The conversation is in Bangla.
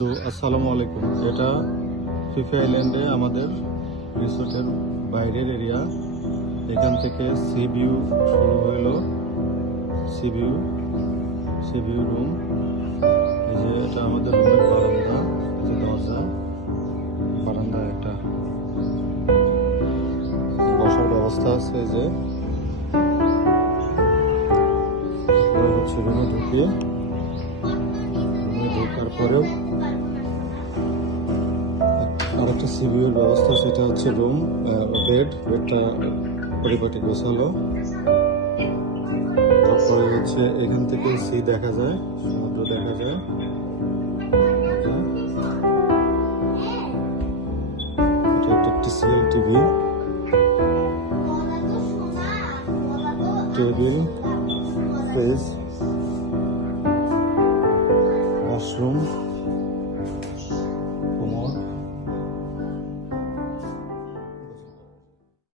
তো আসসালামু আলাইকুম। এটা ফিফি আইল্যান্ডে আমাদের রিসোর্টের বাইরের এরিয়া। এখান থেকে সি ভিউ শুরু হলো। C view room. এই যে এটা আমাদের রুমের বারান্দা, এই যে দরজা, বারান্দা একটা বসার ব্যবস্থা আছে। এই যে হচ্ছে রুমে ঢোকার পরেও আর একটা সিভিউর ব্যবস্থা, সেটা হচ্ছে রুম, বেডটা পরিপাটি গোছালো। তারপরে হচ্ছে এখান থেকে সি দেখা যায়, সমুদ্র দেখা যায়। এটা একটা TCL TV, table, fridge, washroom.